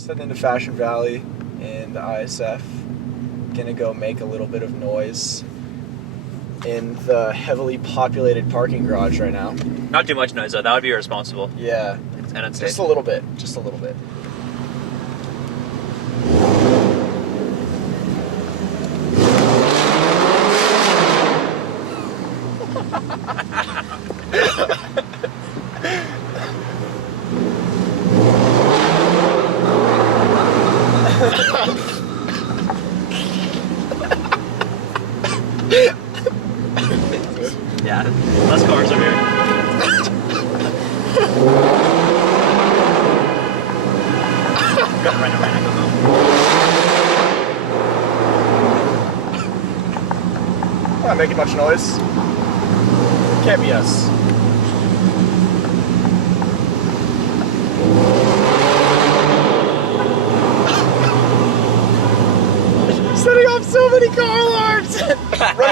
Just heading into Fashion Valley in the ISF. Gonna go make a little bit of noise in the heavily populated parking garage right now. Not too much noise though, that would be irresponsible. Yeah. And unsafe. Just a little bit. Just a little bit. Yeah, less cars over here. Go right now, go home. I'm not making much noise. Can't be us. Setting off so many car alarms! Running